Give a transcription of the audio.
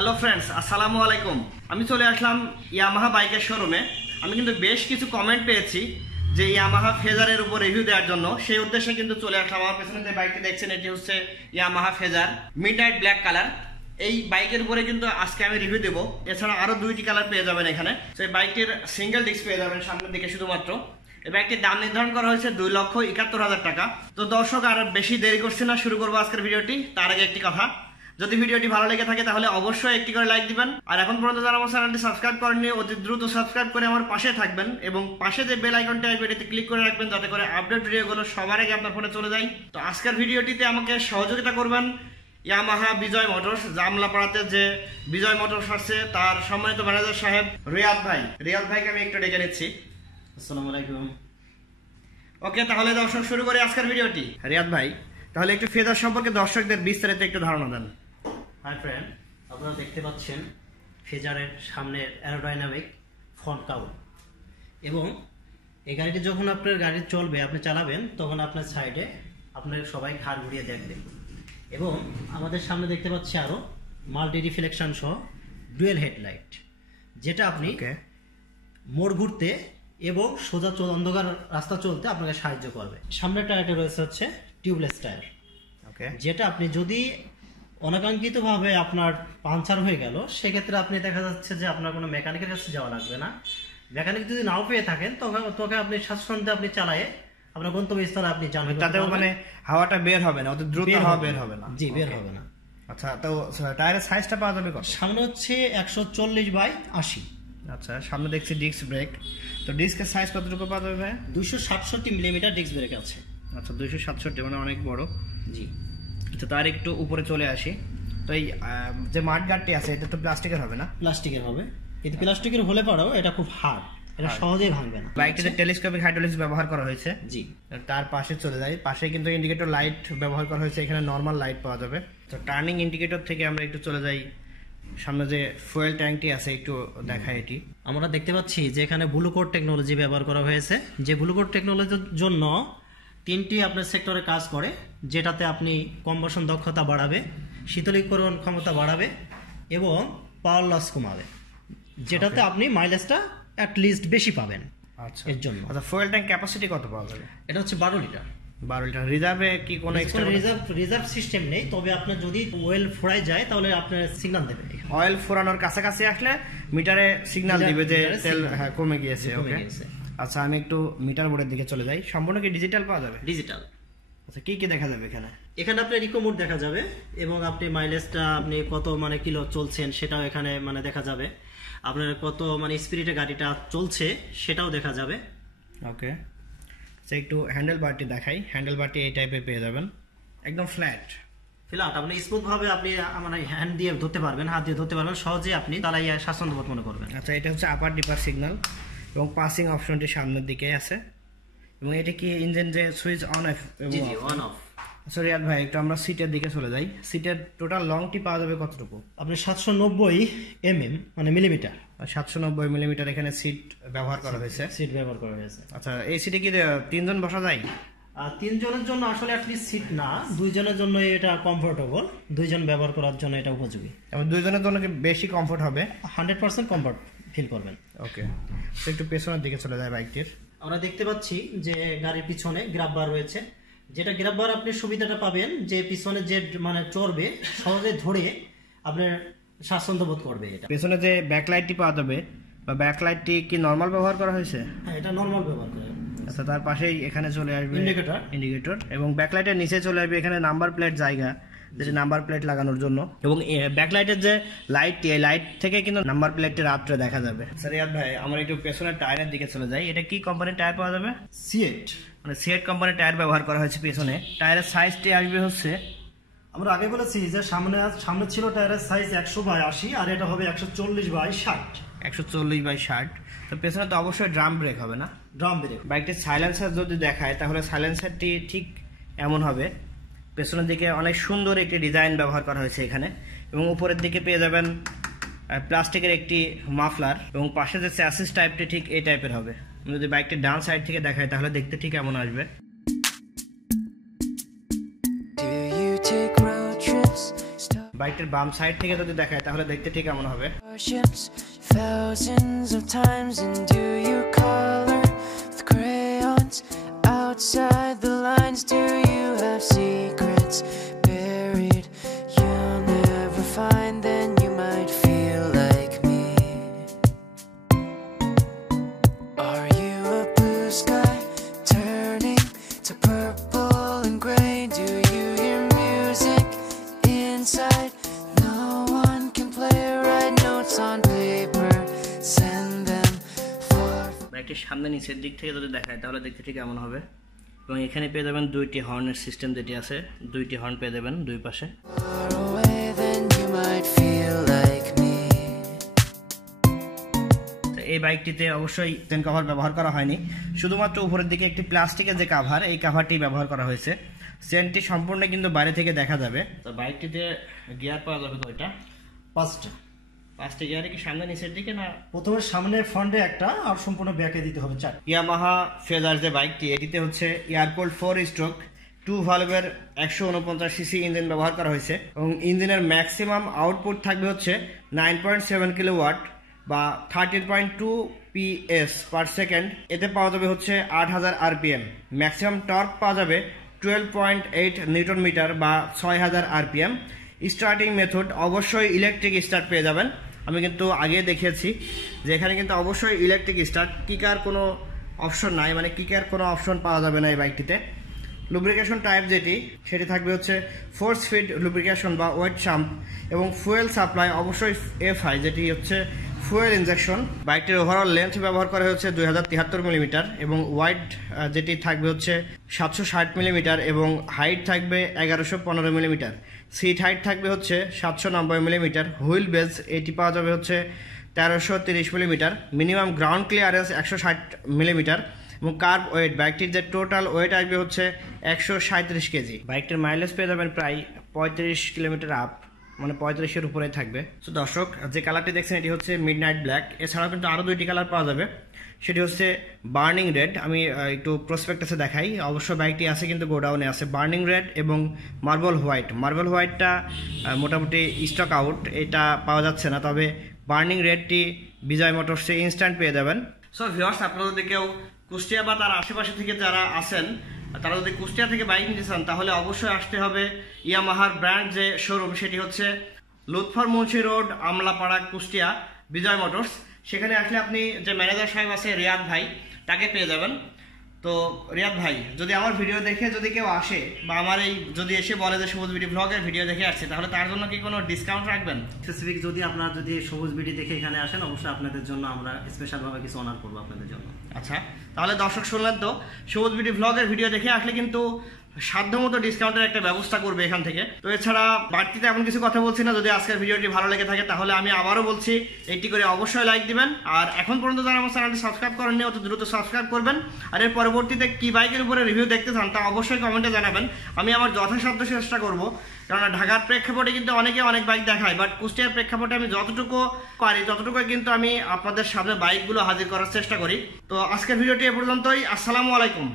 Hello friends, আসসালামু আলাইকুম। আমি চলে আসলাম ইয়ামাহা বাইকের শোরুমে। আমি কিন্তু বেশ কিছু কমেন্ট পেয়েছি যে ইয়ামাহা ফেজারের উপর রিভিউ দেওয়ার জন্য, সেই উদ্দেশ্যে কিন্তু চলে আসলাম। আমার পেছনে যে বাইকটি দেখছেন এটি হচ্ছে Yamaha phasor midnight black colour. এই বাইকের উপরে কিন্তু আজকে আমি রিভিউ দেবো। এছাড়া আরও দুইটি কালার পেয়ে যাবেন এখানে। তো এই বাইকটির সিঙ্গেল ডিস্ক পেয়ে যাবেন সামনের দিকে শুধুমাত্র। এই বাইকটির দাম নির্ধারণ করা হয়েছে 2,71,000 টাকা। তো দর্শক আর বেশি দেরি করছে না, শুরু করবো আজকের ভিডিওটি। তার আগে একটি কথা, যদি ভিডিওটি ভালো লেগে থাকে তাহলে অবশ্যই একটি করে লাইক দিবেন। আর এখন পর্যন্ত যারা আমার চ্যানেলটি সাবস্ক্রাইব করেননি, অতি দ্রুত সাবস্ক্রাইব করে আমার পাশে থাকবেন এবং পাশে যে বেল আইকনটি আসবে এটিতে ক্লিক করে রাখবেন, যাতে করে আপডেট ভিডিওগুলো সবার আগে আপনার ফোনে চলে যায়। তো আজকের ভিডিওটিতে আমাকে সহযোগিতা করবেন ইয়ামাহা বিজয় মোটরস, জামলাপাড়াতে যে বিজয় মোটরস আছে তার সম্মানিত ম্যানেজার সাহেব রিয়াদ ভাই। রিয়াদ ভাইকে আমি একটু ডেকে নিচ্ছি। আসসালামু আলাইকুম। ওকে, তাহলে দর্শক শুরু করি আজকের ভিডিওটি। রিয়াদ ভাই, তাহলে একটু ফেজার সম্পর্কে দর্শকদের বিস্তারিত একটু ধারণা দেন। হাই ফ্রেন্ড, আপনারা দেখতে পাচ্ছেন ফেজারের সামনের অ্যারোডাইনামিক ফ্রন্ট কাউল, এবং এই গাড়িটি যখন আপনার গাড়ি চলবে, আপনি চালাবেন, তখন আপনার সাইডে আপনার সবাই ঘাড় ঘুরিয়ে দেখবেন। এবং আমাদের সামনে দেখতে পাচ্ছি আরও মাল্টি রিফ্লেকশন সহ ডুয়েল হেডলাইট, যেটা আপনি মোড় ঘুরতে এবং সোজা অন্ধকার রাস্তা চলতে আপনাকে সাহায্য করবে। সামনের টায়ারটা রয়েছে হচ্ছে টিউবলেস টায়ার, যেটা আপনি যদি অনাকাঙ্ক্ষিতভাবে আপনার পাঞ্চার হয়ে গেল, সেক্ষেত্রে আপনি দেখা যাচ্ছে যে আপনার কোনো মেকানিকের কাছে যাওয়া লাগবে না। মেকানিক যদি নাও পেয়ে থাকেন তোকে আপনি স্বাচ্ছন্দ্যে আপনি চালায়ে আপনার গন্তব্যস্থলে আপনি জানবেন, তাতেও মানে হাওয়াটা বের হবে না, অত দ্রুত হাওয়া বের হবে না। জি, বের হবে না। আচ্ছা, তো টায়ারের সাইজটা পাওয়া যাবে কত? সামনে হচ্ছে 140/80। আচ্ছা, সামনে দেখছি ডিস্ক ব্রেক। তো ডিস্কের সাইজ কতটুকু পাওয়া যাবে? 267 মিলিমিটার ডিস্ক ব্রেক আছে। আচ্ছা, 267 মানে অনেক বড়। জি। আচ্ছা, তার একটু উপরে চলে আসি। তো এই যে মাড গার্ডটি আছে এটা তো প্লাস্টিকের হবে না? প্লাস্টিকের হবে, কিন্তু প্লাস্টিকের হলে পরেও এটা খুব হার্ড, এটা সহজেই ভাঙবে না। বাইকটিতে টেলিস্কোপিক হাইড্রোলিক্স ব্যবহার করা হয়েছে। জি। তার পাশে চলে যাই, পাশে কিন্তু ইন্ডিকেটর লাইট ব্যবহার করা হয়েছে। এখানে নর্মাল লাইট পাওয়া যাবে। তো টার্নিং ইন্ডিকেটর থেকে আমরা একটু চলে যাই, সামনে যে ফুয়েল ট্যাঙ্কটি আছে একটু দেখাই। এটি আমরা দেখতে পাচ্ছি যে এখানে ব্লু কোড টেকনোলজি ব্যবহার করা হয়েছে, যে ব্লু কোড টেকনোলজির জন্য 3টি আপনার সেক্টরে কাজ করে, যেটাতে আপনি কম্বাসন দক্ষতা বাড়াবে, শীতলীকরণ ক্ষমতা বাড়াবে এবং পাওয়ার লস কমাবে, যেটাতে আপনি মাইলেজটা অ্যাটলিস্ট বেশি পাবেন। আচ্ছা, এর জন্য আচ্ছা, ফুয়েল ট্যাঙ্ক ক্যাপাসিটি কত পাওয়া যাবে? এটা হচ্ছে 12 লিটার। 12 লিটার। রিজার্ভে কি কোনো রিজার্ভ সিস্টেম নেই, তবে আপনার যদি অয়েল ফুরাই যায় তাহলে আপনার সিগন্যাল দেবে। অয়েল ফুরানোর কাছাকাছি আসলে মিটারে সিগন্যাল দিবে যে তেল কমে গিয়েছে। ওকে, আচ্ছা, আমি একটু মিটার বোর্ডের দিকে চলে যাই। সম্পূর্ণ কি ডিজিটাল পাওয়া যাবে? ডিজিটাল। আচ্ছা, কি কি দেখা যাবে এখানে? এখানে আপনার ইকো মোড দেখা যাবে এবং আপনি মাইলেজটা আপনি কত মানে কিলো চলছেন সেটাও এখানে মানে দেখা যাবে। আপনার কত মানে স্পিডে গাড়িটা চলছে সেটাও দেখা যাবে। ওকে, একটু হ্যান্ডেল বারটি দেখাই। হ্যান্ডেল বারটি এই টাইপের পেয়ে যাবেন, একদম ফ্ল্যাট। আপনি স্মুথ ভাবে আপনি মানে হ্যান্ড দিয়ে ধরতে পারবেন, হাত দিয়ে ধরতে পারবেন, সহজে আপনি চালাইয়া স্বাচ্ছন্দ্য বোধ মনে করবেন। আচ্ছা, এটা হচ্ছে আপার ডিপার সিগন্যাল এবং পাসিং অপশনটি সামনের দিকে আছে। এবং এটা কি ইঞ্জিন যে switch on of? G G, on of. আচ্ছা রিয়াদ ভাই, একটু আমরা সিটের দিকে চলে যাই। সিটের টোটাল লংটি পাওয়া যাবে কতটুকু? আপনি 790 মানে মিলিমিটার। 790 মিলিমিটার এখানে সিট ব্যবহার করা হয়েছে। সিট ব্যবহার করা হয়েছে। আচ্ছা, এই সিটে কি 3 জন বসা যায়? 3 জনের জন্য আসলে অ্যাটলিস্ট সিট না, 2 জনের জন্য এটা কমফোর্টেবল। 2 জন ব্যবহার করার জন্য এটা উপযোগী। এবং 2 জনের জন্য কি বেশি কমফোর্ট হবে? 100% কমফোর্ট ফিল করবেন। ওকে, একটু পেছনের দিকে চলে যায় বাইকটির। আমরা দেখতে পাচ্ছি যে গাড়ির পিছনে গ্রাব বার রয়েছে, যেটা গ্রাব বার আপনি সুবিধাটা পাবেন যে পিছনে যে মানে চড়বে সহজে ধরে আপনার স্বাচ্ছন্দ্য বোধ করবে। এটা পেছনে যে ব্যাকলাইটটি পাওয়া যাবে, বা ব্যাকলাইটটি কি নরমাল ব্যবহার করা হয়েছে? হ্যাঁ, এটা নরমাল ব্যবহার করে। আচ্ছা, তার পাশেই এখানে চলে আসবে ইন্ডিকেটর এবং ব্যাকলাইটের নিচে চলে আসবে এখানে নাম্বার প্লেট জায়গা, যেটা নাম্বার প্লেট লাগানোর জন্য। এবং ব্যাকলাইটের যে লাইটটি, এই লাইট থেকে কিন্তু নাম্বার প্লেটটি রাত্রে দেখা যাবে। স্যার রিয়াদ ভাই, আমরা একটু পেছনের টায়ারের দিকে চলে যাই। এটা কি কোম্পানির টায়ার পাওয়া যাবে? সিয়েট, মানে সিয়েট কোম্পানির টায়ার ব্যবহার করা হয়েছে পেছনে। টায়ারের সাইজটি আসবে হচ্ছে, আমরা আগে বলেছি যে সামনে ছিল টায়ারের সাইজ 100/80 আর এটা হবে 140/60। 140/60। তো পেছনে তো অবশ্যই ড্রাম ব্রেক হবে না? Drum brake. বাইকটির সাইলেন্সার যদি দেখায় তাহলে সাইলেন্সারটি ঠিক এমন হবে। পেছনের দিকে অনেক সুন্দর একটি ডিজাইন ব্যবহার করা হয়েছে এখানে, এবং উপরের দিকে পেয়ে যাবেন প্লাস্টিকের একটি মাফলার, এবং পাশে যে চ্যাসিস টাইপটি ঠিক এই টাইপের হবে। যদি বাইকটি ডান সাইড থেকে দেখায় তাহলে দেখতে ঠিক এমন আসবে। বাইকটির বাম সাইড থেকে যদি দেখায় তাহলে দেখতে ঠিক কেমন হবে। Thousands of times, and do you color with crayons outside the lines? Do you have secrets buried you'll never find? Then you might feel like me. Are you a blue sky turning to purple and gray? Do you hear music inside? No one can play, write notes on paper, send them far. বাইকটির সামনে নিচের দিক থেকে যদি দেখায় তাহলে দেখতে ঠিক কেমন হবে। এবং এখানে পেয়ে যাবেন দুইটি হর্নের সিস্টেম যেটি আছে, দুইটি হর্ন পেয়ে যাবেন দুই পাশে। Far away, then you might feel like me. তো এই বাইকটিতে অবশ্যই চেন কভার ব্যবহার করা হয়নি, শুধুমাত্র উপরের দিকে একটি প্লাস্টিকের যে কাভার, এই কাভারটি ব্যবহার করা হয়েছে। চেনটি সম্পূর্ণ কিন্তু বাইরে থেকে দেখা যাবে। তো বাইকটিতে গিয়ার পাওয়া যাবে কয়টা? 5টা গিয়ারে কি সামনে নিচের দিকে না? প্রথমে সামনের ফ্রন্টে একটা আর সম্পূর্ণ ব্যাকে দিতে হবে 4। ইয়ামাহা ফেজার যে বাইকটি, এটিতে হচ্ছে এয়ারকোল্ড 4 স্ট্রোক 2 ভালভের 149 সিসি ইঞ্জিন ব্যবহার করা হয়েছে এবং ইঞ্জিনের ম্যাক্সিমাম আউটপুট থাকবে হচ্ছে 9.7 কিলোওয়াট বা 13.2 PS পার সেকেন্ড। এতে পাওয়া যাবে হচ্ছে 8000 RPM। ম্যাক্সিমাম টর্ক পাওয়া যাবে 12.8 নিউটন মিটার বা 6000 RPM। স্টার্টিং মেথড অবশ্যই ইলেকট্রিক স্টার্ট পেয়ে যাবেন। আমি কিন্তু আগে দেখিয়েছি যে এখানে কিন্তু অবশ্যই ইলেকট্রিক স্টার্ট, কিকার কোনো অপশন নাই, মানে কিকার কোনো অপশন পাওয়া যাবে না এই বাইকটিতে। লুব্রিকেশন টাইপ যেটি, সেটি থাকবে হচ্ছে ফোর্স ফিড লুব্রিকেশন বা ওয়েট শাম্প এবং ফুয়েল সাপ্লাই অবশ্যই FI যেটি হচ্ছে ফুয়েল ইনজেকশন। বাইকটির ওভারঅল লেন্থ ব্যবহার করা হচ্ছে 2073 মিলিমিটার এবং ওয়াইড যেটি থাকবে হচ্ছে 760 মিলিমিটার এবং হাইট থাকবে 1115 মিলিমিটার। সিট হাইট থাকবে হচ্ছে 790 মিলিমিটার। হুইল বেজ এটি পাওয়া যাবে হচ্ছে 1330 millimetre. Minimum ground clearance 160 millimetre এবং কার্ব ওয়েট, বাইকটির যে টোটাল ওয়েট আসবে হচ্ছে 137 কেজি। বাইকটির মাইলেজ পেয়ে যাবেন প্রায় 35 কিলোমিটার আপ, মানে 35-এর উপরে থাকবে। তো দর্শক, যে কালারটি দেখছেন এটি হচ্ছে মিডনাইট ব্ল্যাক। এছাড়াও কিন্তু আরও দুইটি কালার পাওয়া যাবে, সেটি হচ্ছে বার্নিং রেড। আমি একটু প্রসপেক্টাসে দেখাই, অবশ্য বাইকটি আছে কিন্তু গোডাউনে আছে। বার্নিং রেড এবং মার্বেল হোয়াইট। মার্বেল হোয়াইটটা মোটামুটি স্টক আউট, এটা পাওয়া যাচ্ছে না, তবে বার্নিং রেডটি বিজয় মোটরসে ইনস্ট্যান্ট পেয়ে যাবেন। সো ভিউয়ার্স, আপনারা যদি কেউ কুষ্টিয়া বা তার আশেপাশে থেকে যারা আছেন, তারা যদি কুষ্টিয়া থেকে বাইক নিতে চান তাহলে অবশ্যই আসতে হবে ইয়ামাহার ব্র্যান্ড যে শোরুম, সেটি হচ্ছে লুৎফর মুন্সি রোড, আমলাপাড়া, কুষ্টিয়া, বিজয় মোটরস। সেখানে আসলে আপনি যে ম্যানেজার সাহেব আছে রিয়াদ ভাই, তাকে পেয়ে যাবেন। তো রিয়াদ ভাই, যদি আমার ভিডিও দেখে যদি কেউ আসে বা আমার এই যদি এসে বলে যে সবুজ বিডি ব্লগের ভিডিও দেখে আসছে, তাহলে তার জন্য কি কোনো ডিসকাউন্ট রাখবেন? স্পেসিফিক যদি আপনারা যদি সবুজ বিডি দেখে এখানে আসেন, অবশ্যই আপনাদের জন্য আমরা স্পেশালভাবে কিছু অনার করবো আপনাদের জন্য। আচ্ছা, তাহলে দর্শক শুনলেন তো, সবুজ বিডি ব্লগের ভিডিও দেখে আসলে কিন্তু সাধ্যমতো ডিসকাউন্টের একটা ব্যবস্থা করবে এখান থেকে। তো এছাড়া বাড়তিতে এমন কিছু কথা বলছি না। যদি আজকের ভিডিওটি ভালো লেগে থাকে তাহলে আমি আবারও বলছি, এইটি করে অবশ্যই লাইক দিবেন। আর এখন পর্যন্ত যারা আমার চ্যানেলটি সাবস্ক্রাইব করেননি, অত দ্রুত সাবস্ক্রাইব করবেন। আর এর পরবর্তীতে কি বাইকের উপরে রিভিউ দেখতে চান তা অবশ্যই কমেন্টে জানাবেন। আমি আমার যথাসাধ্য চেষ্টা করব, কেননা ঢাকার প্রেক্ষাপটে কিন্তু অনেকে অনেক বাইক দেখায়, বাট কুষ্টিয়ার প্রেক্ষাপটে আমি যতটুকু পারি ততটুকু কিন্তু আমি আপনাদের সামনে বাইকগুলো হাজির করার চেষ্টা করি। তো আজকের ভিডিওটি এ পর্যন্তই। আসসালামু আলাইকুম।